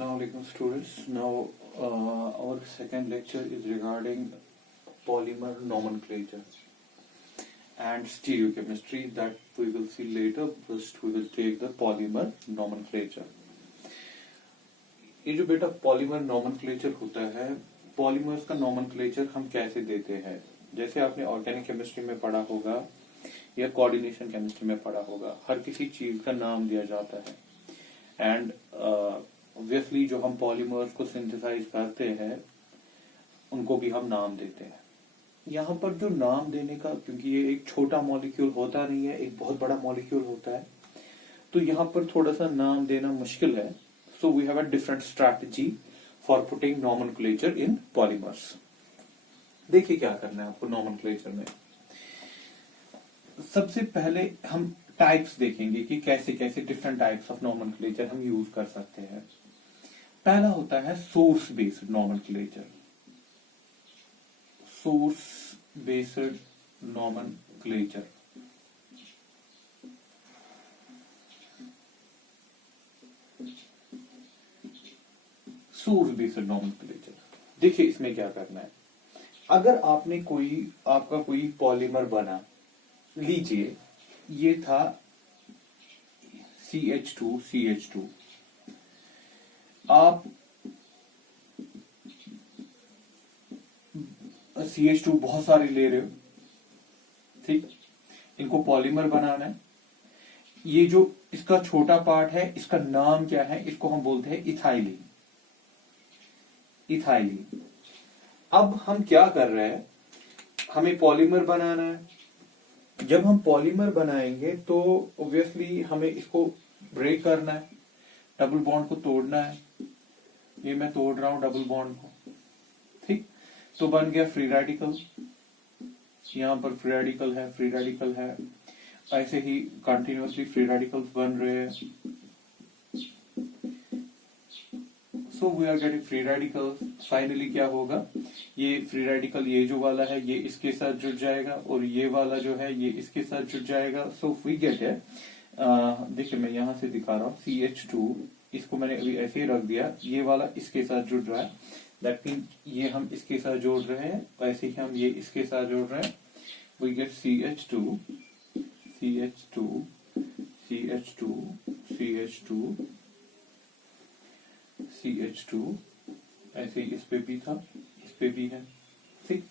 Assalamu alaikum students. Now our second lecture is regarding polymer nomenclature and stereochemistry that we will see later. First we will take the polymer nomenclature. ये जो बेटा polymer nomenclature होता है, polymers का nomenclature हम कैसे देते हैं, जैसे आपने ऑर्गेनिक केमिस्ट्री में पढ़ा होगा या कोऑर्डिनेशन केमिस्ट्री में पढ़ा होगा, हर किसी चीज का नाम दिया जाता है एंड ऑब्वियसली जो हम पॉलीमर्स को सिंथेसाइज करते हैं उनको भी हम नाम देते हैं। यहाँ पर जो नाम देने का, क्योंकि ये एक छोटा मॉलिक्यूल होता नहीं है, एक बहुत बड़ा मॉलिक्यूल होता है, तो यहाँ पर थोड़ा सा नाम देना मुश्किल है। So we have a different strategy for putting nomenclature in polymers. देखिए क्या करना है आपको नोमेनक्लेचर में। सबसे पहले हम टाइप्स देखेंगे कि कैसे कैसे डिफरेंट टाइप्स ऑफ नोमेनक्लेचर हम यूज कर सकते हैं। पहला होता है source based nomenclature. Source based nomenclature source based nomenclature देखिए इसमें क्या करना है। अगर आपने आपका कोई पॉलीमर बना, लीजिए ये था CH2 आप CH2 बहुत सारे ले रहे हो, ठीक, इनको पॉलीमर बनाना है। ये जो इसका छोटा पार्ट है, इसका नाम क्या है, इसको हम बोलते हैं इथाइलिन। इथाइलिन। अब हम क्या कर रहे हैं, हमें पॉलीमर बनाना है। जब हम पॉलीमर बनाएंगे तो ऑब्वियसली हमें इसको ब्रेक करना है, डबल बॉन्ड को तोड़ना है। ये मैं तोड़ रहा हूं डबल बॉन्ड को, ठीक, तो बन गया फ्री रेडिकल। यहां पर फ्री रेडिकल है, फ्री रेडिकल है, ऐसे ही कंटिन्यूअसली फ्री रेडिकल्स बन रहे हैं। So we are getting free radicals. Finally क्या होगा, ये फ्री रेडिकल ये जो वाला है ये इसके साथ जुड़ जाएगा और ये वाला जो है ये इसके साथ जुड़ जाएगा। सो वी गेट है, देखिए मैं यहां से दिखा रहा हूं CH2, इसको मैंने अभी ऐसे ही रख दिया, ये वाला इसके साथ जुड़ रहा है, दैट मीन ये हम इसके साथ जोड़ रहे हैं, ऐसे ही हम ये इसके साथ जोड़ रहे हैं। We get CH2 CH2 CH2 CH2 CH2, ऐसे ही इस पे भी था, इस पे भी है, ठीक।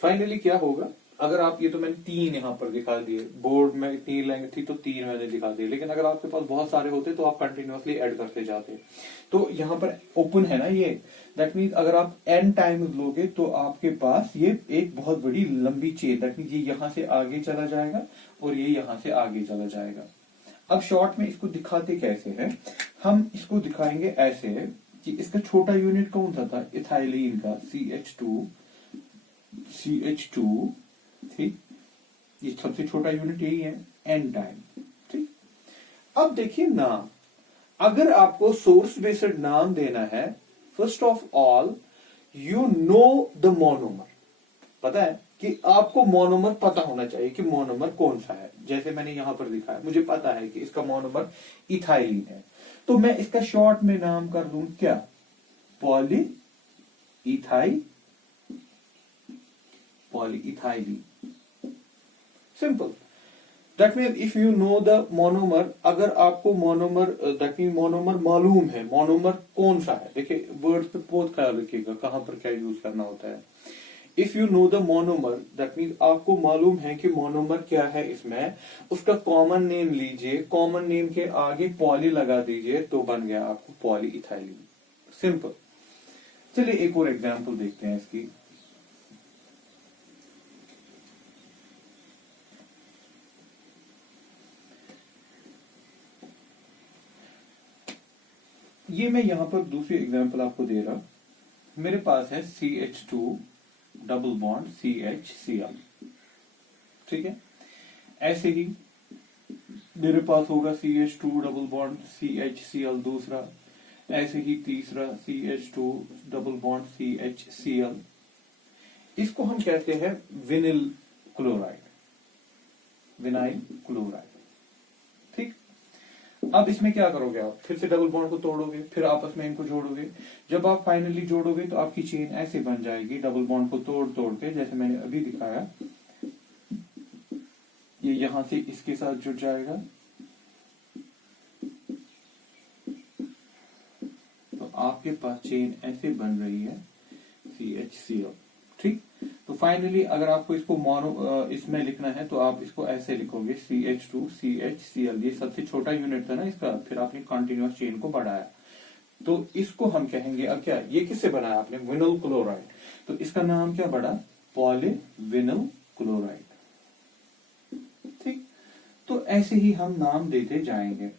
फाइनली क्या होगा, अगर आप, ये तो मैंने 3 यहाँ पर दिखा दिए, बोर्ड में 3 लाइन थी तो 3 मैंने दिखा दिए, लेकिन अगर आपके पास बहुत सारे होते तो आप कंटिन्यूअसली ऐड करते जाते। तो यहाँ पर ओपन है ना ये, दैट मीन अगर आप n टाइम लोगे तो आपके पास ये एक बहुत बड़ी लंबी चेन, दैट मीन ये यहाँ से आगे चला जाएगा और ये यहाँ से आगे चला जाएगा। अब शॉर्ट में इसको दिखाते कैसे हैं, हम इसको दिखाएंगे ऐसे कि इसका छोटा यूनिट कौन सा था, इथाइलिन का CH2, ठीक, ये सबसे छोटा यूनिट यही है, n टाइम, ठीक। अब देखिए नाम, अगर आपको सोर्स बेस्ड नाम देना है, first of all you know the monomer. पता है कि आपको मोनोमर पता होना चाहिए कि मोनोमर कौन सा है। जैसे मैंने यहां पर दिखाया, मुझे पता है कि इसका मोनोमर इथाइलिन है, तो मैं इसका शॉर्ट में नाम कर दूं क्या, polyethylene. Simple. That mean if you know the monomer, अगर आपको मोनोमर, दैट मीन मोनोमर मालूम है, मोनोमर कौन सा है। देखिए वर्ड्स पे बहुत ख्याल रखिएगा कहां पर क्या यूज करना होता है। If you know the monomer, that mean आपको मालूम है कि मोनोमर क्या है, इसमें उसका कॉमन नेम लीजिए, कॉमन नेम के आगे पॉली लगा दीजिए, तो बन गया आपको पॉलीइथाइलिन। सिंपल। चलिए एक और एग्जांपल देखते हैं इसकी। ये मैं यहां पर दूसरी एग्जांपल आपको दे रहा हूं। मेरे पास है CH2 डबल बॉन्ड CHCl, ठीक है। ऐसे ही मेरे पास होगा CH2 डबल बॉन्ड CHCl दूसरा, ऐसे ही तीसरा CH2 डबल बॉन्ड CHCl। इसको हम कहते हैं विनिल क्लोराइड, विनाइल क्लोराइड, ठीक। अब इसमें क्या करोगे, आप फिर से डबल बॉन्ड को तोड़ोगे, फिर आपस में इनको जोड़ोगे। जब आप फाइनली जोड़ोगे तो आपकी चेन ऐसे बन जाएगी, डबल बॉन्ड को तोड़ तोड़ के, जैसे मैंने अभी दिखाया। ये यहां से इसके साथ जुड़ जाएगा, तो आपके पास चेन ऐसे बन रही है CHCl। ठीक, तो फाइनली अगर आपको इसको मोनो इसमें लिखना है तो आप इसको ऐसे लिखोगे CH2CHCl। ये सबसे छोटा यूनिट था ना इसका, फिर आपने कंटिन्यूअस चेन को बढ़ाया, तो इसको हम कहेंगे। अब क्या, ये किससे बनाया आपने, विनल क्लोराइड, तो इसका नाम क्या पड़ा, पॉलीविनल क्लोराइड। ठीक, तो ऐसे ही हम नाम देते जाएंगे।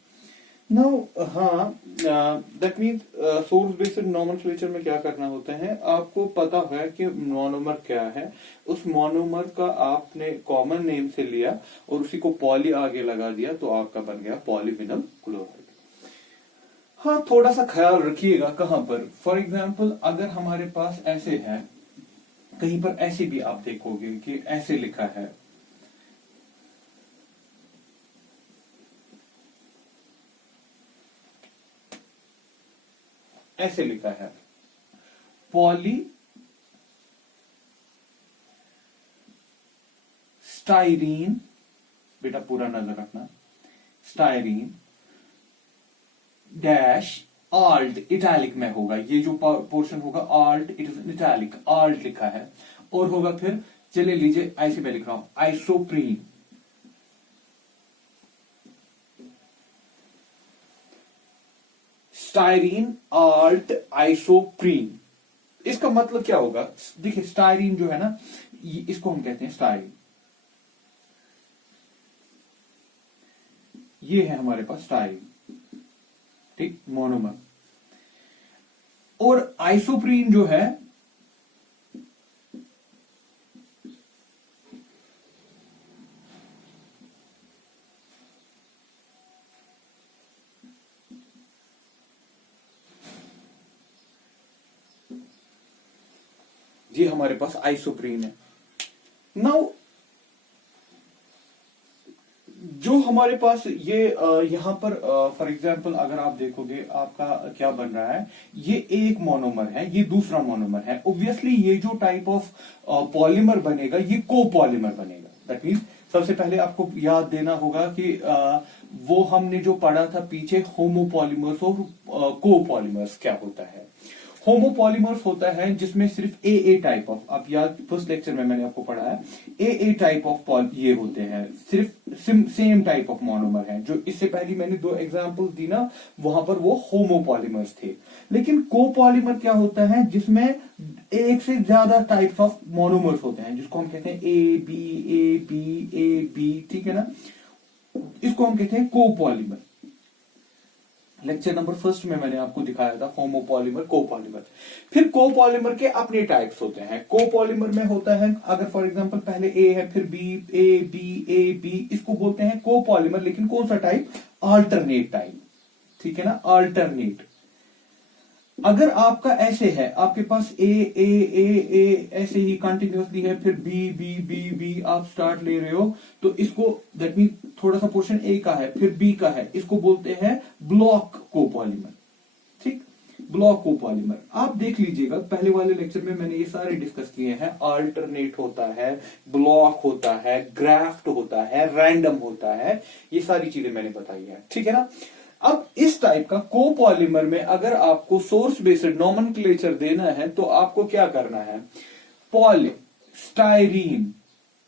नाउ हाँ, that means source based nomenclature में क्या करना होता है, आपको पता है कि मोनोमर क्या है, उस मोनोमर का आपने कॉमन नेम से लिया और उसी को पॉली आगे लगा दिया, तो आपका बन गया पॉलीविनल क्लोराइड। हाँ, थोड़ा सा ख्याल रखिएगा कहां पर, फॉर एग्जाम्पल अगर हमारे पास ऐसे है, कहीं पर ऐसे भी आप देखोगे कि ऐसे लिखा है, ऐसे लिखा है पॉली स्टाइरीन, बेटा पूरा नजर रखना, स्टाइरीन डैश आल्ट, इटैलिक में होगा, ये जो पोर्शन होगा alt, it is italic, alt लिखा है, और होगा फिर, चले लीजिए ऐसे मैं लिख रहा हूं, आइसोप्रीन, स्टाइरीन आल्ट आइसोप्रीन। इसका मतलब क्या होगा, देखिए स्टाइरीन जो है ना, इसको हम कहते हैं स्टाइरीन, ये है हमारे पास स्टाइरीन, ठीक, मोनोमर। और आइसोप्रीन जो है, ये हमारे पास आइसोप्रीन है। नाउ जो हमारे पास ये यहां पर फॉर एग्जांपल अगर आप देखोगे आपका क्या बन रहा है, ये एक मोनोमर है, ये दूसरा मोनोमर है, ऑब्वियसली ये जो टाइप ऑफ पॉलीमर बनेगा ये कोपॉलीमर बनेगा। दैट मींस सबसे पहले आपको याद देना होगा कि वो हमने जो पढ़ा था पीछे, होमोपॉलीमर्स और कोपॉलीमर्स क्या होता है। होमोपॉलीमर्स होता है जिसमें सिर्फ ए टाइप ऑफ, आप याद फर्स्ट लेक्चर में मैंने आपको पढ़ाया, ए टाइप ऑफ ये होते हैं, सिर्फ सेम टाइप ऑफ मोनोमर है। जो इससे पहले मैंने 2 एग्जांपल दी ना, वहां पर वो होमोपॉलीमर्स थे। लेकिन कोपॉलीमर क्या होता है, जिसमें एक से ज्यादा टाइप्स ऑफ मोनोमर्स होते हैं, जिसको हम कहते हैं ए बी, ठीक है ना, इसको हम कहते हैं कोपॉलीमर। लेक्चर नंबर 1 में मैंने आपको दिखाया था होमोपॉलीमर, कोपॉलीमर। फिर कोपॉलीमर के अपने टाइप्स होते हैं। कोपॉलीमर में होता है, अगर फॉर एग्जांपल पहले ए है फिर बी, इसको बोलते हैं कोपॉलीमर। लेकिन कौन सा टाइप, अल्टरनेट टाइप, ठीक है ना, अल्टरनेट। अगर आपका ऐसे है, आपके पास ए ऐसे ही कंटिन्यूअसली है, फिर बी आप स्टार्ट ले रहे हो, तो इसको दैट मीन थोड़ा सा पोर्शन ए का है फिर बी का है, इसको बोलते हैं ब्लॉक कोपॉलीमर। ठीक, ब्लॉक कोपॉलीमर। आप देख लीजिएगा पहले वाले लेक्चर में मैंने ये सारे डिस्कस किए हैं। अल्टरनेट होता है, ब्लॉक होता है, ग्राफ्ट होता है, रैंडम होता है, ये सारी चीजें मैंने बताई है, ठीक है ना। अब इस टाइप का कोपॉलीमर में अगर आपको सोर्स बेस्ड नोमेनक्लेचर देना है तो आपको क्या करना है, पॉली स्टाइरीन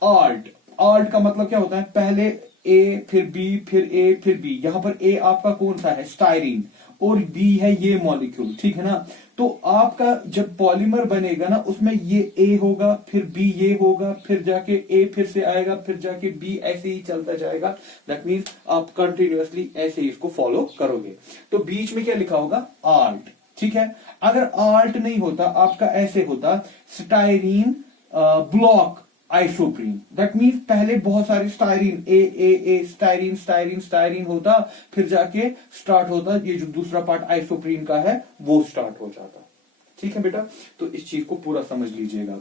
आल्ट का मतलब क्या होता है, पहले ए फिर बी फिर ए फिर बी। यहां पर ए आपका कौन सा है, स्टाइरीन, और बी है ये मॉलिक्यूल, ठीक है ना। तो आपका जब पॉलीमर बनेगा ना, उसमें ये ए होगा, फिर बी ये होगा, फिर जाके ए फिर से आएगा, फिर जाके बी, ऐसे ही चलता जाएगा। दैट मीन्स आप कंटिन्यूअसली ऐसे ही इसको फॉलो करोगे। तो बीच में क्या लिखा होगा, आल्ट, ठीक है। अगर आल्ट नहीं होता, आपका ऐसे होता, styrene block isoprene. That means पहले बहुत सारे स्टाइरीन, ए स्टाइरीन होता, फिर जाके स्टार्ट होता ये जो दूसरा पार्ट आइसोप्रीन का है वो स्टार्ट हो जाता, ठीक है बेटा। तो इस चीज को पूरा समझ लीजिएगा।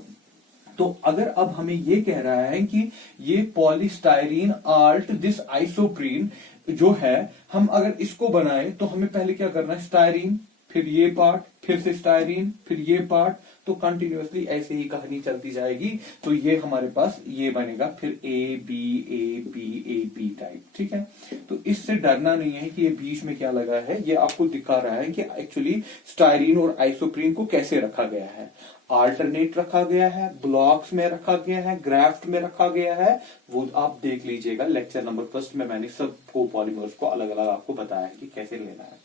तो अगर अब हमें ये कह रहा है कि ये पॉलीस्टाइरीन आल्ट दिस आइसोप्रीन जो है, हम अगर इसको बनाए तो हमें पहले क्या करना है, स्टायरीन, फिर ये पार्ट, फिर से स्टायरीन, फिर ये पार्ट, तो कंटिन्यूअसली ऐसे ही कहानी चलती जाएगी। तो ये हमारे पास ये बनेगा फिर A B A B A B type, ठीक है। तो इससे डरना नहीं है कि ये बीच में क्या लगा है, ये आपको दिखा रहा है कि एक्चुअली स्टायरीन और आइसोप्रीन को कैसे रखा गया है। आल्टरनेट रखा गया है, ब्लॉक्स में रखा गया है, ग्राफ्ट में रखा गया है, वो आप देख लीजिएगा लेक्चर नंबर 1 में मैंने सबको पॉलीमर्स को अलग अलग आपको बताया है कि कैसे लेना है।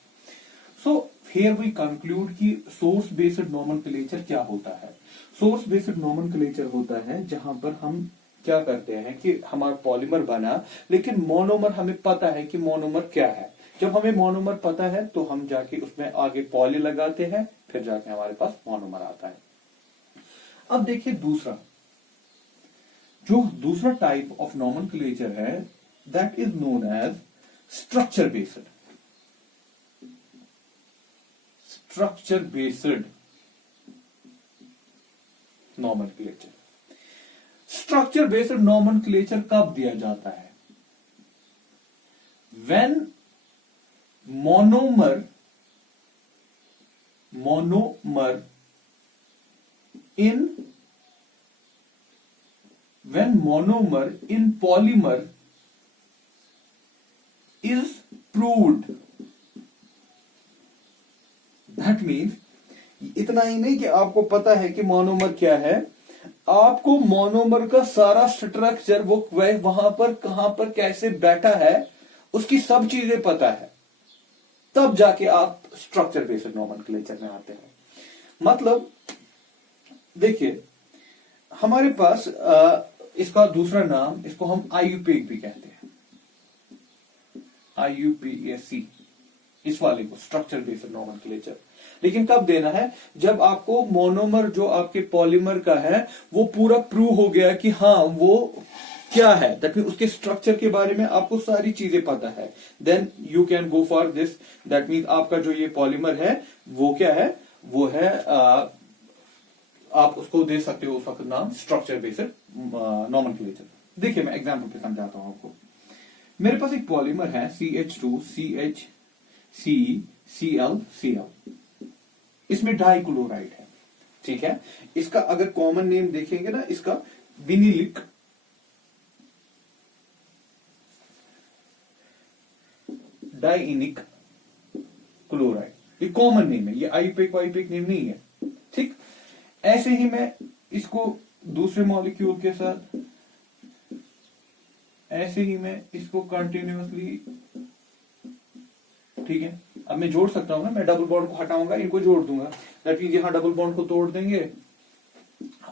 सो हियर वी कंक्लूड कि सोर्स बेस्ड नोमेनक्लेचर क्या होता है। सोर्स बेस्ड नोमेनक्लेचर होता है जहां पर हम क्या करते हैं कि हमारा पॉलीमर बना, लेकिन मोनोमर हमें पता है कि मोनोमर क्या है। जब हमें मोनोमर पता है तो हम जाके उसमें आगे पॉली लगाते हैं, फिर जाके हमारे पास मोनोमर आता है। अब देखिए दूसरा टाइप ऑफ नोमेनक्लेचर है, that is known as structure based nomenclature. Structure based nomenclature कब दिया जाता है? When monomer in polymer is proved. That means इतना ही नहीं कि आपको पता है कि मोनोमर क्या है, आपको मोनोमर का सारा स्ट्रक्चर वो वहां पर कहां पर कैसे बैठा है उसकी सब चीजें पता है, तब जाके आप स्ट्रक्चर बेस्ड नोमेनक्लेचर में आते हैं। मतलब देखिए हमारे पास इसका दूसरा नाम, इसको हम आईयूपीएक भी कहते हैं, IUPAC, इस वाले को स्ट्रक्चर बेस्ड नोमेनक्लेचर। लेकिन कब देना है? जब आपको मोनोमर जो आपके पॉलीमर का है वो पूरा प्रूव हो गया कि हाँ वो क्या है, दैट मीन उसके स्ट्रक्चर के बारे में आपको सारी चीजें पता है, then you can go for this. That mean आपका जो ये पॉलीमर है वो क्या है, वो है आप उसको दे सकते हो उस वक्त नाम स्ट्रक्चर बेस्ड नोमेनक्लेचर। देखिए मैं एग्जांपल पे समझाता हूं आपको। मेरे पास एक पॉलीमर है CH2CHCClCl, इसमें डाइक्लोराइड है, ठीक है। इसका अगर कॉमन नेम देखेंगे ना, इसका विनिलिक डाइनिक क्लोराइड, ये कॉमन नेम है, ये आईयूपीएक नेम नहीं है, ठीक। ऐसे ही मैं इसको दूसरे मॉलिक्यूल के साथ, ऐसे ही मैं इसको कंटिन्यूअसली, ठीक है। अब मैं जोड़ सकता हूं ना, मैं डबल बॉन्ड को हटाऊंगा, इनको जोड़ दूंगा, दैट मींस यहां डबल बॉन्ड को तोड़ देंगे,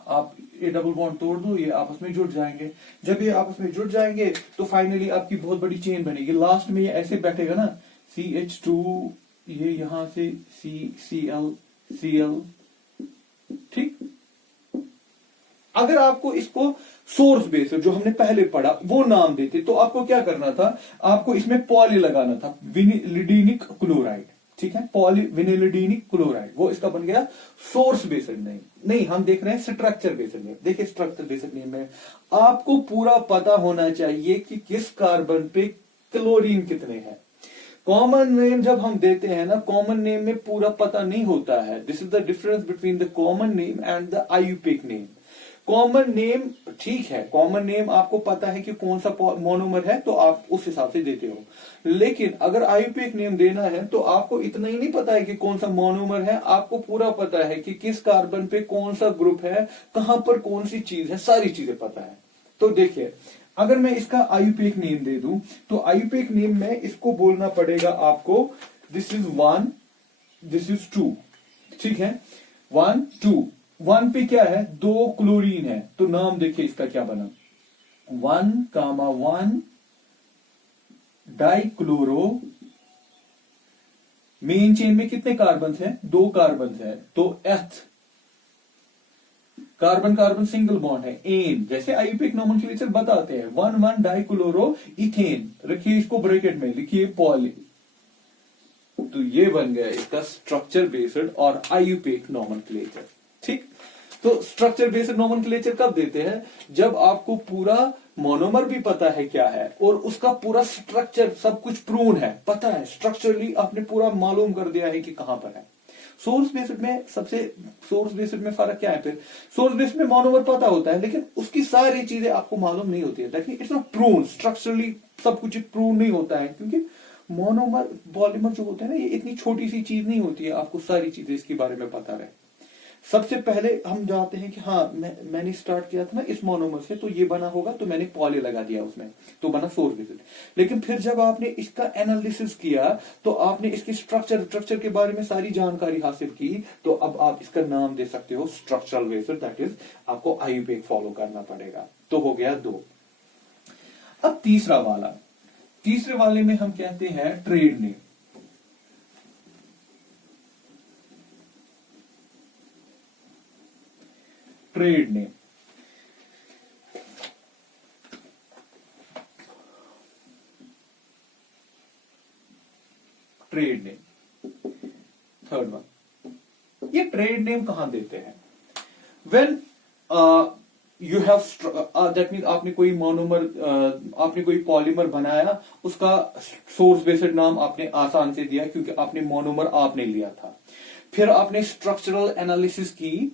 आप ये डबल बॉन्ड तोड़ दो, ये आपस में जुड़ जाएंगे। जब ये आपस में जुड़ जाएंगे तो फाइनली आपकी बहुत बड़ी चेन बनेगी। लास्ट में ये ऐसे बैठेगा ना, CH2, ये यहां से CCl, ठीक। अगर आपको इसको सोर्स बेस जो हमने पहले पढ़ा वो नाम देते तो आपको क्या करना था, आपको इसमें पॉली लगाना था, विनिलिडीनिक क्लोराइड, ठीक है, पॉलीविनिलिडीनिक क्लोराइड, वो इसका बन गया सोर्स बेस्ड नेम। नहीं, हम देख रहे हैं स्ट्रक्चर बेस्ड नेम। देखिए स्ट्रक्चर बेस्ड नेम में आपको पूरा पता होना चाहिए कि किस कार्बन पे क्लोरीन कितने हैं। कॉमन नेम जब हम देते हैं ना, कॉमन नेम में पूरा पता नहीं होता है। This is the difference between the common name and the IUPAC name. Common name ठीक है, कॉमन नेम आपको पता है कि कौन सा मोनोमर है तो आप उस हिसाब से देते हो, लेकिन अगर आईयूपीएक नेम देना है तो आपको इतना ही नहीं पता है कि कौन सा मोनोमर है, आपको पूरा पता है कि किस कार्बन पे कौन सा ग्रुप है, कहां पर कौन सी चीज है, सारी चीजें पता है। तो देखिए अगर मैं इसका आईयूपीएक नेम दे दूं तो आईयूपीएक नेम में इसको बोलना पड़ेगा आपको, दिस इज 1, दिस इज 2, ठीक है, 1 2। 1 पे क्या है, 2 क्लोरीन है, तो नाम देखिए इसका क्या बना, 1,1 डाइक्लोरो। मेन चेन में कितने कार्बन हैं, 2 कार्बन है, तो एथ, कार्बन कार्बन सिंगल बॉन्ड है, एन, जैसे आईयूपीएक नोमेनक्लेचर बताते हैं, 1,1 डाइक्लोरो इथेन, रखिए इसको ब्रैकेट में, लिखिए पॉली। तो ये बन गया इसका स्ट्रक्चर बेस्ड और आईयूपीएक नोमेनक्लेचर, ठीक। तो स्ट्रक्चर बेस्ड नोमेनक्लेचर कब देते हैं, जब आपको पूरा मोनोमर भी पता है क्या है और उसका पूरा स्ट्रक्चर सब कुछ प्रूव है, पता है, स्ट्रक्चरली आपने पूरा मालूम कर दिया है कि कहां पर है। सोर्स बेस्ड में सोर्स बेस्ड में फर्क क्या है फिर? सोर्स बेस्ड में मोनोमर पता होता है लेकिन उसकी सारी चीजें आपको मालूम नहीं होती है, that means it's not prove, structurally सब कुछ प्रूव नहीं होता है, क्योंकि मोनोमर पॉलीमर जो होते हैं ना, ये इतनी छोटी सी चीज नहीं होती है आपको सारी चीजें इसके बारे में पता रहे। सबसे पहले हम जानते हैं कि हाँ मैंने स्टार्ट किया था ना इस मोनोमर से, तो ये बना होगा, तो मैंने पॉली लगा दिया उसमें, तो बना सोर्स बेस्ड। लेकिन फिर जब आपने इसका एनालिसिस किया तो आपने इसके स्ट्रक्चर के बारे में सारी जानकारी हासिल की, तो अब आप इसका नाम दे सकते हो स्ट्रक्चरल बेस्ड, दैट इज आपको IUPAC फॉलो करना पड़ेगा। तो हो गया 2। अब तीसरे वाले में हम कहते हैं trade name. Trade name, third one. ये ट्रेड नेम कहां देते हैं? When you have, that mean आपने कोई मोनोमर, आपने कोई पॉलीमर बनाया, उसका सोर्स बेस्ड नाम आपने आसान से दिया क्योंकि आपने मोनोमर आपने लिया था। फिर आपने स्ट्रक्चरल एनालिसिस की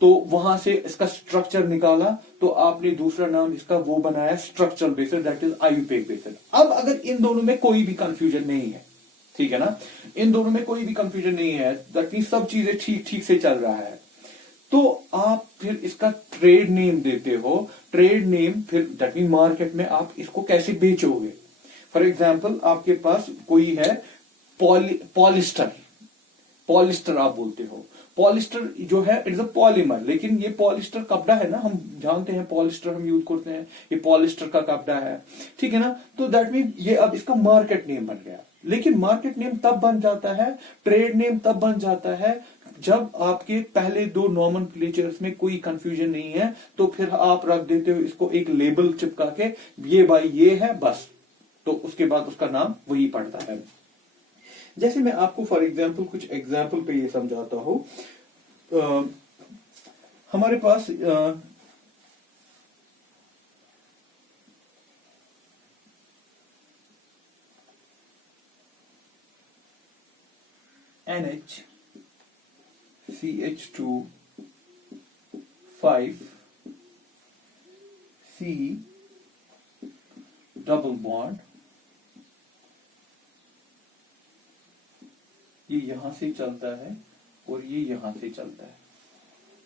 तो वहां से इसका स्ट्रक्चर निकाला, तो आपने दूसरा नाम इसका वो बनाया structural based, that is IUPAC based. अब अगर इन दोनों में कोई भी कंफ्यूजन नहीं है, ठीक है ना, इन दोनों में कोई भी कंफ्यूजन नहीं है, दैट मीन सब चीजें ठीक से चल रहा है, तो आप फिर इसका ट्रेड नेम देते हो। ट्रेड नेम फिर दैट मीन मार्केट में आप इसको कैसे बेचोगे? फॉर एग्जाम्पल आपके पास कोई है पॉलिस्टर आप बोलते हो। पॉलिस्टर जो है इट्स अ पॉलीमर, लेकिन ये पॉलिस्टर कपड़ा है ना, हम जानते हैं पॉलिस्टर हम यूज करते हैं, ये पॉलिस्टर का कपड़ा है, ठीक है ना। तो दैट मीन ये अब इसका मार्केट नेम बन गया। लेकिन मार्केट नेम तब बन जाता है, ट्रेड नेम तब बन जाता है जब आपके पहले 2 नॉमेनक्लेचर्स में कोई कंफ्यूजन नहीं है, तो फिर आप रख देते हो इसको एक लेबल चिपका के, ये भाई ये है बस, तो उसके बाद उसका नाम वही पड़ता है। जैसे मैं आपको फॉर एग्जाम्पल कुछ एग्जाम्पल पे ये समझाता हूं। हमारे पास NH2 5 C डबल बॉन्ड, ये यहां से चलता है और ये यहां से चलता है,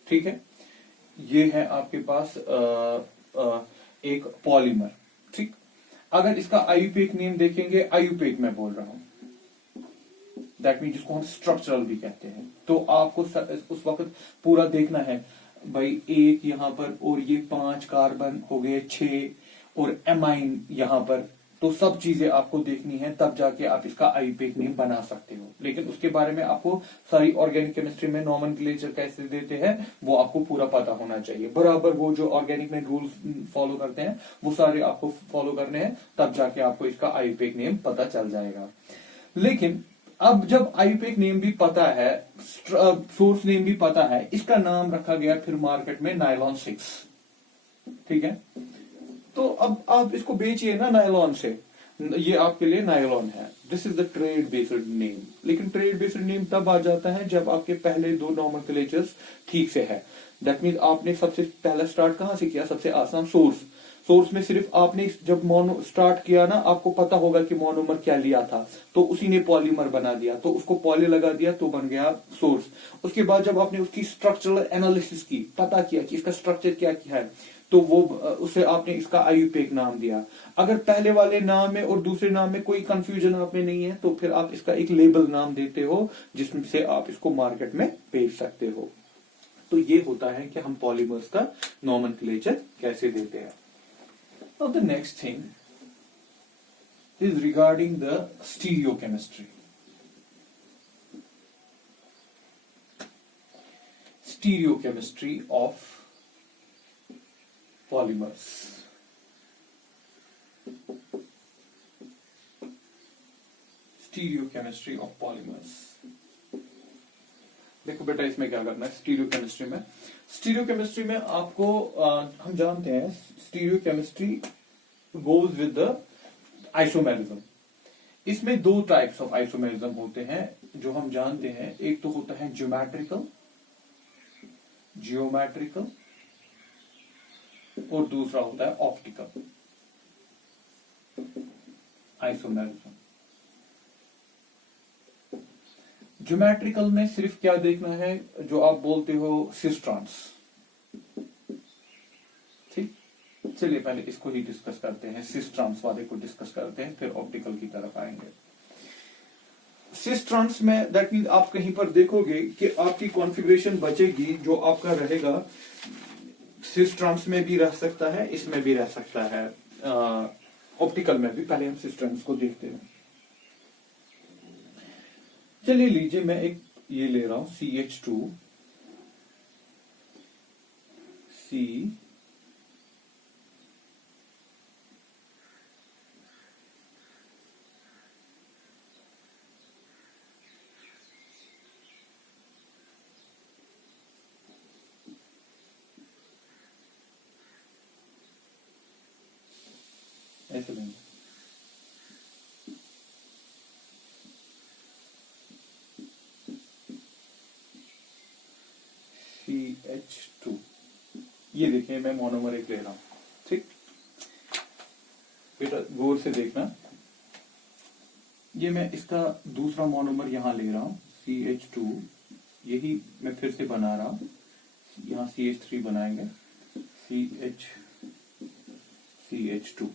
ठीक है। ये है आपके पास एक पॉलीमर, ठीक। अगर इसका IUPAC नेम देखेंगे, IUPAC मैं बोल रहा हूं, दैट मीन जिसको हम स्ट्रक्चरल भी कहते हैं, तो आपको उस वक्त पूरा देखना है भाई, एक यहां पर और ये 5 कार्बन हो गए 6 और एमाइन यहां पर, तो सब चीजें आपको देखनी है, तब जाके आप इसका IUPAC नेम बना सकते हो। लेकिन उसके बारे में आपको सारी ऑर्गेनिक केमिस्ट्री में नॉमेनक्लेचर कैसे देते हैं वो आपको पूरा पता होना चाहिए, बराबर वो जो ऑर्गेनिक में रूल्स फॉलो करते हैं वो सारे आपको फॉलो करने हैं, तब जाके आपको इसका IUPAC नेम पता चल जाएगा। लेकिन अब जब IUPAC नेम भी पता है, सोर्स नेम भी पता है, इसका नाम रखा गया फिर मार्केट में नायलॉन 6, ठीक है। तो अब आप इसको बेचिए ना नायलॉन से, ये आपके लिए नायलॉन है, this is the trade based name. लेकिन ट्रेड बेस्ड नेम तब आ जाता है जब आपके पहले 2 नॉमेनक्लेचर्स ठीक से है, दैट मीन आपने सबसे पहला स्टार्ट कहां से किया? सबसे आसान सोर्स में सिर्फ आपने जब मोनो स्टार्ट किया ना, आपको पता होगा कि मोनोमर क्या लिया था, तो उसी ने पॉलीमर बना दिया, तो उसको पॉली लगा दिया, तो बन गया सोर्स। उसके बाद जब आपने उसकी स्ट्रक्चरल एनालिसिस की, पता किया कि इसका स्ट्रक्चर क्या क्या है, तो वो उसे आपने इसका IUPAC नाम दिया। अगर पहले वाले नाम में और दूसरे नाम में कोई कंफ्यूजन आप में नहीं है, तो फिर आप इसका एक लेबल नाम देते हो जिसमें से आप इसको मार्केट में बेच सकते हो। तो ये होता है कि हम पॉलीमर्स का नॉमेनक्लेचर कैसे देते हैं। Now the next thing is regarding the stereochemistry. Stereochemistry of polymers. Stereochemistry of polymers. देखो बेटा इसमें क्या करना है स्टीरियोकेमिस्ट्री में। स्टीरियोकेमिस्ट्री में आपको हम जानते हैं stereochemistry goes with the isomerism. इसमें दो टाइप्स ऑफ आइसोमेरिज्म होते हैं जो हम जानते हैं. एक तो होता है ज्योमेट्रिकल और दूसरा होता है ऑप्टिकल आइसोमेरिज्म. ज्योमेट्रिकल में सिर्फ क्या देखना है, जो आप बोलते हो सिस्ट्रॉन्स. ठीक, चलिए पहले इसको ही डिस्कस करते हैं, सिस्ट्रॉन्स वाले को डिस्कस करते हैं, फिर ऑप्टिकल की तरफ आएंगे. सिस्ट्रॉन्स में दैट मीन आप कहीं पर देखोगे कि आपकी कॉन्फ़िगरेशन बचेगी, जो आपका रहेगा सिस्ट्रॉन्स में भी रह सकता है, इसमें भी रह सकता है, ऑप्टिकल में भी. पहले हम सिस्ट्रॉन्स को देखते हैं. चलिए लीजिए मैं एक ये ले रहा हूं CH2 C ऐसे लेंगे. CH2 ये देखिए मैं मोनोमर एक ले रहा हूं. ठीक, बेटा गौर से देखना, ये मैं इसका दूसरा मोनोमर यहां ले रहा हूं CH2. यही मैं फिर से बना रहा हूं, यहां CH3 बनाएंगे, CH2.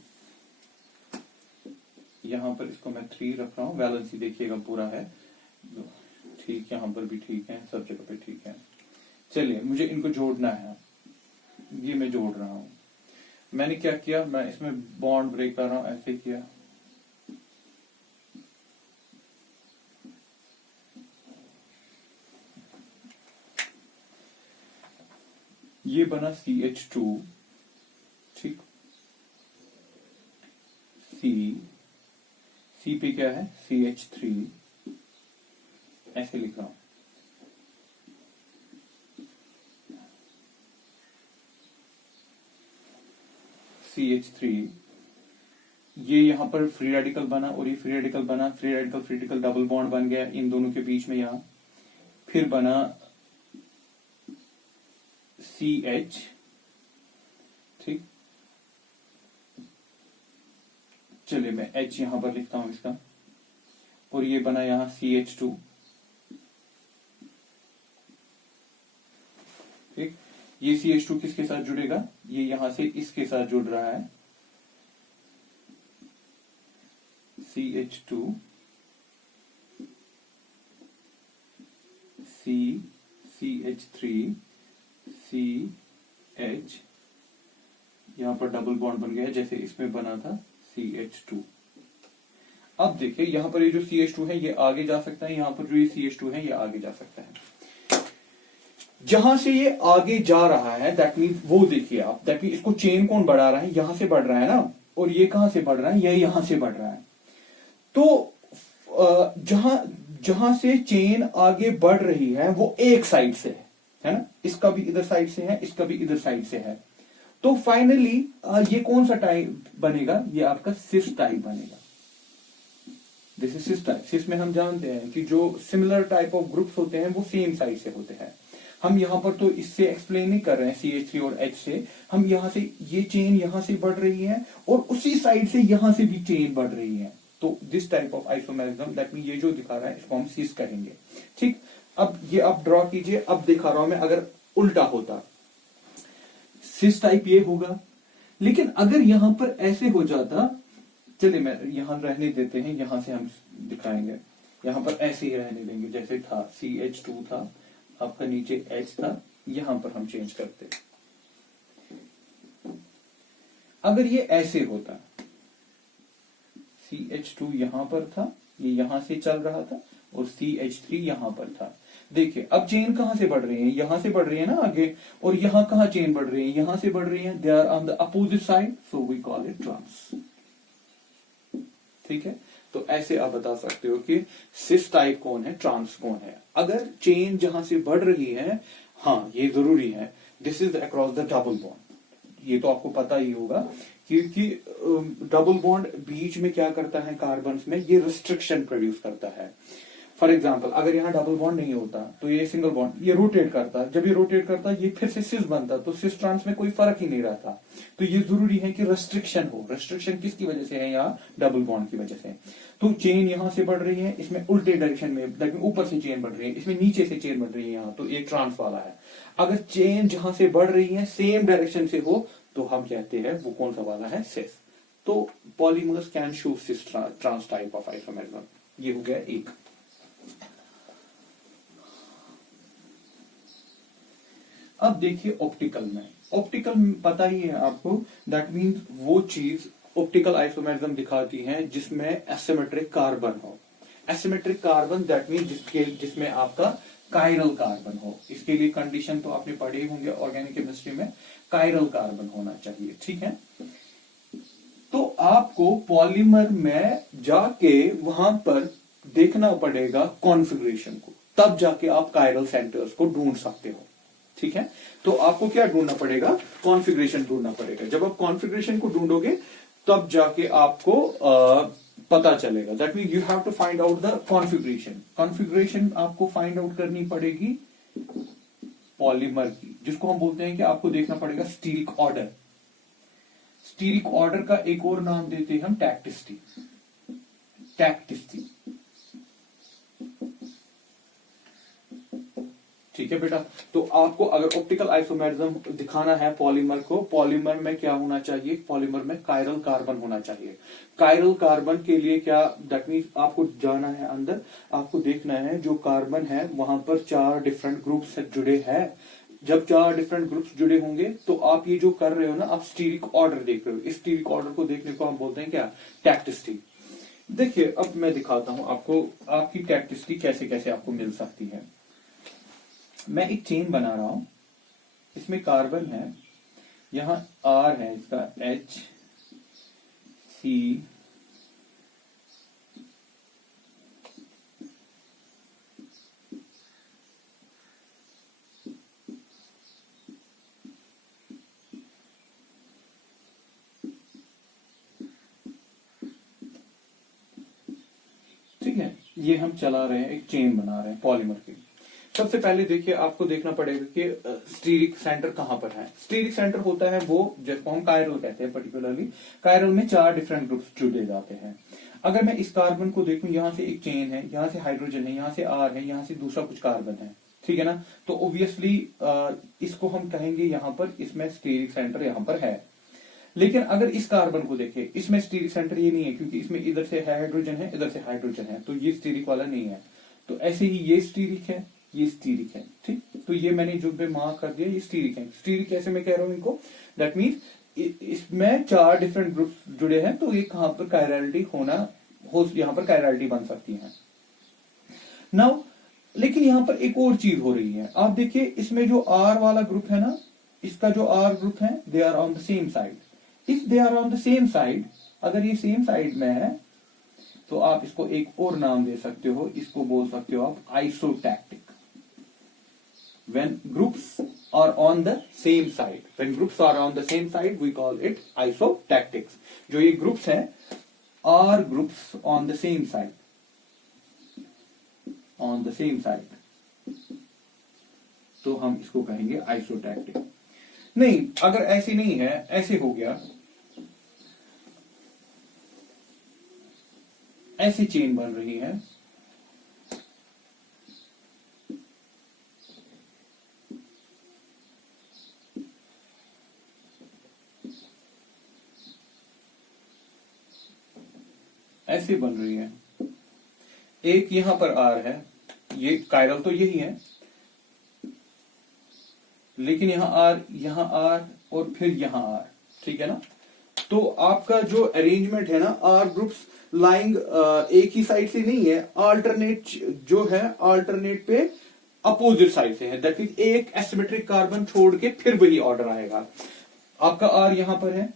यहां पर इसको मैं 3 रख रहा हूं. वैलेंसी देखिएगा पूरा है, ठीक, यहां पर भी ठीक है, सब जगह पे ठीक है. चलिए मुझे इनको जोड़ना है, ये मैं जोड़ रहा हूं. मैंने क्या किया, मैं इसमें बॉन्ड ब्रेक कर रहा हूं, ऐसे किया. ये बना CH2. ठीक, C पे क्या है CH3, ऐसे लिख रहा हूं. CH3, ये यहां पर फ्री रेडिकल बना और ये फ्री रेडिकल बना, फ्री रेडिकल डबल बॉन्ड बन गया इन दोनों के बीच में. यहां फिर बना CH. ठीक, चलिए मैं H यहां पर लिखता हूं इसका, और ये बना यहां CH2. ठीक, ये CH2 किसके साथ जुड़ेगा, ये यहां से इसके साथ जुड़ रहा है, CH2 CH3 CH. यहां पर डबल बॉन्ड बन गया है जैसे इसमें बना था CH2. अब देखिए यहां पर ये जो CH2 है ये आगे जा सकता है, यहां पर जो ये CH2 है ये आगे जा सकता है. जहां से ये आगे जा रहा है दैट मीन, वो देखिए आप, दैट मीन इसको चेन कौन बढ़ा रहा है, यहां से बढ़ रहा है ना, और ये कहां से बढ़ रहा है, ये यहां से बढ़ रहा है. तो जहां से चेन आगे बढ़ रही है वो एक साइड से है ना, इसका भी इधर साइड से है, इसका भी इधर साइड से है. तो फाइनली ये कौन सा टाइप बनेगा, ये आपका सिस टाइप बनेगा. This is cis type. Cis में हम जानते हैं कि जो सिमिलर टाइप ऑफ ग्रुप्स होते हैं वो सेम साइड से होते हैं. हम यहां पर तो इससे एक्सप्लेन नहीं कर रहे हैं CH3 और H से, हम यहां से ये चेन यहां से बढ़ रही है और उसी साइड से यहां से भी चेन बढ़ रही है. तो this type of isomerism, that mean ये जो दिखा रहा है इसको हम सिस कहेंगे. ठीक, अब ये आप ड्रॉ कीजिए. अब दिखा रहा हूं मैं, अगर उल्टा होता सिस टाइप ये होगा, लेकिन अगर यहां पर ऐसे हो जाता, चलिए मैं यहां रहने देते हैं, यहां से हम दिखाएंगे, यहां पर ऐसे ही रहने देंगे जैसे था. CH2 था, आपका नीचे H था, यहां पर हम चेंज करते. अगर ये ऐसे होता, CH2 यहां पर था, ये यहां से चल रहा था, और CH3 यहां पर था. देखिए अब चेन कहां से बढ़ रही है, यहां से बढ़ रही है ना आगे, और यहां कहां चेन बढ़ रही है, यहां से बढ़ रही है. They are on the opposite side, so we call it trans. ठीक है, तो ऐसे आप बता सकते हो कि सिस टाइप कौन है, ट्रांस कौन है. अगर चेन जहां से बढ़ रही है, हाँ ये जरूरी है, this is across the double bond. ये तो आपको पता ही होगा क्योंकि डबल बॉन्ड बीच में क्या करता है कार्बन में, ये रिस्ट्रिक्शन प्रोड्यूस करता है। फॉर एग्जाम्पल अगर यहाँ डबल बॉन्ड नहीं होता तो ये सिंगल बॉन्ड ये रोटेट करता, जब ये रोटेट करता ये फिर से सिस बनता, तो सिस ट्रांस में कोई फर्क ही नहीं रहता। तो ये जरूरी है कि रेस्ट्रिक्शन हो। रेस्ट्रिक्शन किसकी वजह से है? यहाँ डबल बॉन्ड की वजह से। तो चेन यहां से बढ़ रही है, इसमें उल्टे डायरेक्शन में, ऊपर से चेन बढ़ रही है, इसमें नीचे से चेन बढ़ रही है यहाँ, तो एक ट्रांस वाला है। अगर चेन जहां से बढ़ रही है सेम डायरेक्शन से हो तो हम कहते हैं वो कौन सा वाला है? सिस। तो polymers can show cis trans type of isomerism. ये हो गया एक। अब देखिए ऑप्टिकल में, ऑप्टिकल पता ही है आपको, दैट मीन्स वो चीज ऑप्टिकल आइसोमेरिज्म दिखाती है जिसमें एसिमेट्रिक कार्बन हो। एसिमेट्रिक कार्बन दैट मीन्स जिसमें आपका कायरल कार्बन हो। इसके लिए कंडीशन तो आपने पढ़े होंगे ऑर्गेनिक केमिस्ट्री में, कायरल कार्बन होना चाहिए, ठीक है। तो आपको पॉलीमर में जाके वहां पर देखना पड़ेगा कॉन्फ़िगरेशन को, तब जाके आप कायरल सेंटर्स को ढूंढ सकते हो, ठीक है। तो आपको क्या ढूंढना पड़ेगा? कॉन्फ़िगरेशन ढूंढना पड़ेगा। जब आप कॉन्फ़िगरेशन को ढूंढोगे तब जाके आपको पता चलेगा। That mean you have to find out the configuration. Configuration आपको फाइंड आउट करनी पड़ेगी पॉलीमर की, जिसको हम बोलते हैं कि आपको देखना पड़ेगा स्टीरिक ऑर्डर। स्टीरिक ऑर्डर का एक और नाम देते हैं हम टैक्टिसिटी। टैक्टिसिटी, ठीक है बेटा। तो आपको अगर ऑप्टिकल आइसोमेरिज्म दिखाना है पॉलीमर को, पॉलीमर में क्या होना चाहिए? पॉलीमर में कायरल कार्बन होना चाहिए। कायरल कार्बन के लिए क्या, दैट मीन्स आपको जाना है अंदर, आपको देखना है जो कार्बन है वहां पर 4 डिफरेंट ग्रुप्स जुड़े हैं। जब 4 डिफरेंट ग्रुप्स जुड़े होंगे तो आप ये जो कर रहे हो ना, आप स्टीरिक ऑर्डर देख रहे हो। इस स्टीरिक ऑर्डर को देखने को हम बोलते हैं क्या? टैक्टिसिटी। देखिए अब मैं दिखाता हूं आपको आपकी टैक्टिसिटी कैसे कैसे आपको मिल सकती है। मैं एक चेन बना रहा हूं, इसमें कार्बन है, यहां R है, इसका H C ठीक है। ये हम चला रहे हैं, एक चेन बना रहे हैं पॉलीमर की। सबसे पहले देखिए आपको देखना पड़ेगा कि स्टीरिक सेंटर कहां पर है। स्टीरिक सेंटर होता है वो जिसको हम कायरल कहते हैं। पर्टिकुलरली कायरल में 4 डिफरेंट ग्रुप्स जुड़े जाते हैं। अगर मैं इस कार्बन को देखूं, यहां से एक चेन है, यहां से हाइड्रोजन है, यहां से R है, यहां से दूसरा कुछ कार्बन है, ठीक है ना। तो ऑब्वियसली इसको हम कहेंगे यहां पर, इसमें स्टीरिक सेंटर यहां पर है। लेकिन अगर इस कार्बन को देखें, इसमें स्टीरिक सेंटर ये नहीं है, क्योंकि इसमें इधर से हाइड्रोजन है, इधर से हाइड्रोजन है, तो ये स्टीरिक वाला नहीं है। तो ऐसे ही ये स्टीरिक है, ये स्टीरिक है, ठीक। तो ये मैंने जो भी मार्क कर दिया, ये स्टीरिक है। स्टीरिक कैसे मैं कह रहा हूं इनको? दैट मीन्स इसमें 4 डिफरेंट ग्रुप्स जुड़े हैं, तो ये कहां पर कायरलिटी यहां पर कायरलिटी बन सकती है। नाउ लेकिन यहां पर एक और चीज हो रही है। आप देखिए इसमें जो R वाला ग्रुप है ना, इसका जो R ग्रुप है, they are on the same side. If they are on the same side, अगर ये सेम साइड में है तो आप इसको एक और नाम दे सकते हो, इसको बोल सकते हो आप आइसोटैक्टिक। When groups are on the same side, when groups are on the same side, we call it isotactics. जो ये groups हैं, are groups on the same side, on the same side, तो हम इसको कहेंगे आइसोटैक्टिक। नहीं, अगर ऐसे नहीं है, ऐसे हो गया, ऐसी चेन बन रही है, ऐसी बन रही है, एक यहां पर R है, ये कायरल तो यही है, लेकिन यहां R और फिर यहां R, ठीक है ना। तो आपका जो अरेंजमेंट है ना, R ग्रुप्स लाइंग एक ही साइड से नहीं है, अल्टरनेट जो है, अल्टरनेट पे अपोजिट साइड से है। दैट मींस एक एसिमेट्रिक कार्बन छोड़ के फिर वही ऑर्डर आएगा। आपका R यहां पर है,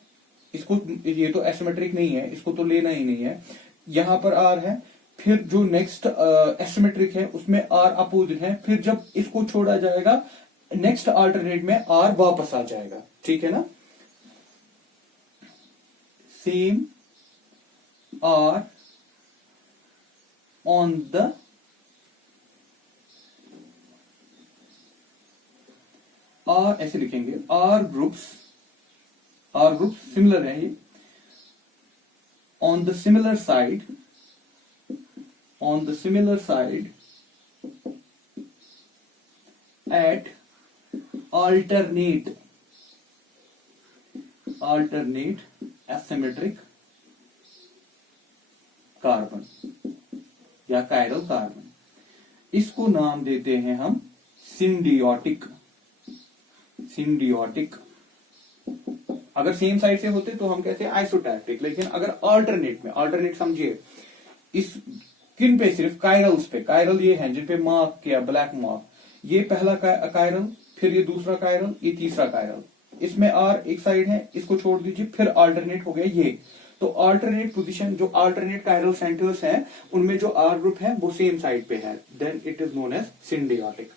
इसको, ये तो एसिमेट्रिक नहीं है, इसको तो लेना ही नहीं है। यहां पर R है, फिर जो नेक्स्ट एसिमेट्रिक है उसमें R अपोजिट है, फिर जब इसको छोड़ा जाएगा नेक्स्ट अल्टरनेट में R वापस आ जाएगा, ठीक है ना। same are on the R ऐसे लिखेंगे, आर ग्रुप्स सिमिलर है ये, on the similar side at alternate asymmetric carbon या कायरल कार्बन। इसको नाम देते हैं हम सिंडियोटिक। अगर सेम साइड से होते तो हम कहते हैं आइसोटैक्टिक, लेकिन अगर अल्टरनेट समझिए, इस किन पे, सिर्फ कायरल्स पे, कायरल ये हैं जिन पे मार्क किया ब्लैक मार्क, ये पहला कायरल, फिर ये दूसरा कायरल, ये तीसरा कायरल, इसमें आर एक साइड है, इसको छोड़ दीजिए, फिर अल्टरनेट हो गया ये। तो अल्टरनेट पोजीशन, जो अल्टरनेट कायरल सेंटर्स हैं, उनमें जो आर ग्रुप है वो सेम साइड पे है, then it is known as syndiotactic.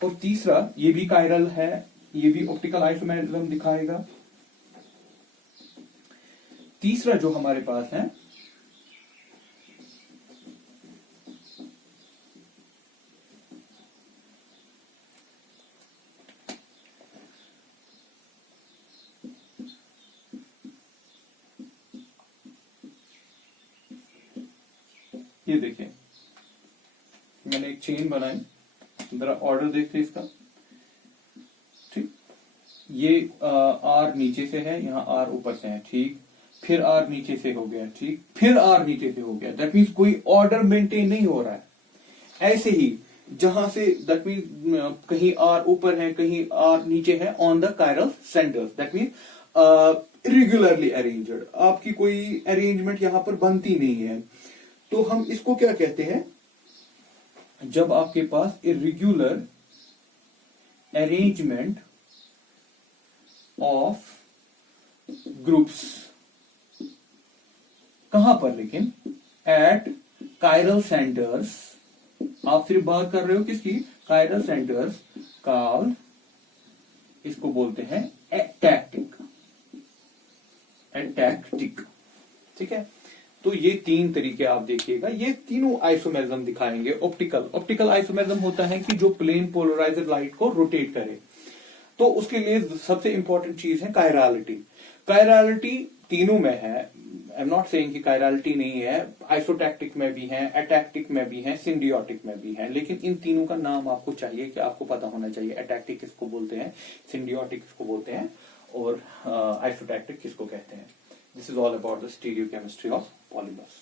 और तीसरा, ये भी कायरल है, ये भी ऑप्टिकल आइसोमेरिज्म दिखाएगा। तीसरा जो हमारे पास है, ये देखिए, मैंने एक चेन बनाई, जरा ऑर्डर देखते इसका, ठीक। ये आर नीचे से है, यहाँ आर ऊपर से है, ठीक, फिर आर नीचे से हो गया, ठीक, फिर आर नीचे से हो गया, दैट मीन्स कोई ऑर्डर मेंटेन नहीं हो रहा है। ऐसे ही जहां से, दैट मीन्स कहीं आर ऊपर है, कहीं आर नीचे है, on the chiral centres, that means irregularly arranged, आपकी कोई अरेंजमेंट यहां पर बनती नहीं है। तो हम इसको क्या कहते हैं, जब आपके पास इरेगुलर अरेंजमेंट ऑफ ग्रुप्स, कहां पर, लेकिन एट कायरल सेंटर्स, आप सिर्फ बात कर रहे हो किसकी, कायरल सेंटर्स, कॉल्ड, इसको बोलते हैं एटैक्टिक, ठीक है। तो ये तीन तरीके आप देखिएगा, ये तीनों आइसोमेरिज्म दिखाएंगे। ऑप्टिकल आइसोमेरिज्म होता है कि जो प्लेन पोलराइजर लाइट को रोटेट करे, तो उसके लिए सबसे इंपॉर्टेंट चीज है कायरलिटी तीनों में है। आई एम नॉट सेइंग कि कायरलिटी नहीं है, आइसोटैक्टिक में भी है, एटैक्टिक में भी है, सिंडियोटिक में भी है, लेकिन इन तीनों का नाम आपको चाहिए कि आपको पता होना चाहिए, एटैक्टिक किसको बोलते हैं, सिंडियोटिक किसको बोलते हैं, और आइसोटैक्टिक किसको कहते हैं। This is all about the stereochemistry of polymers.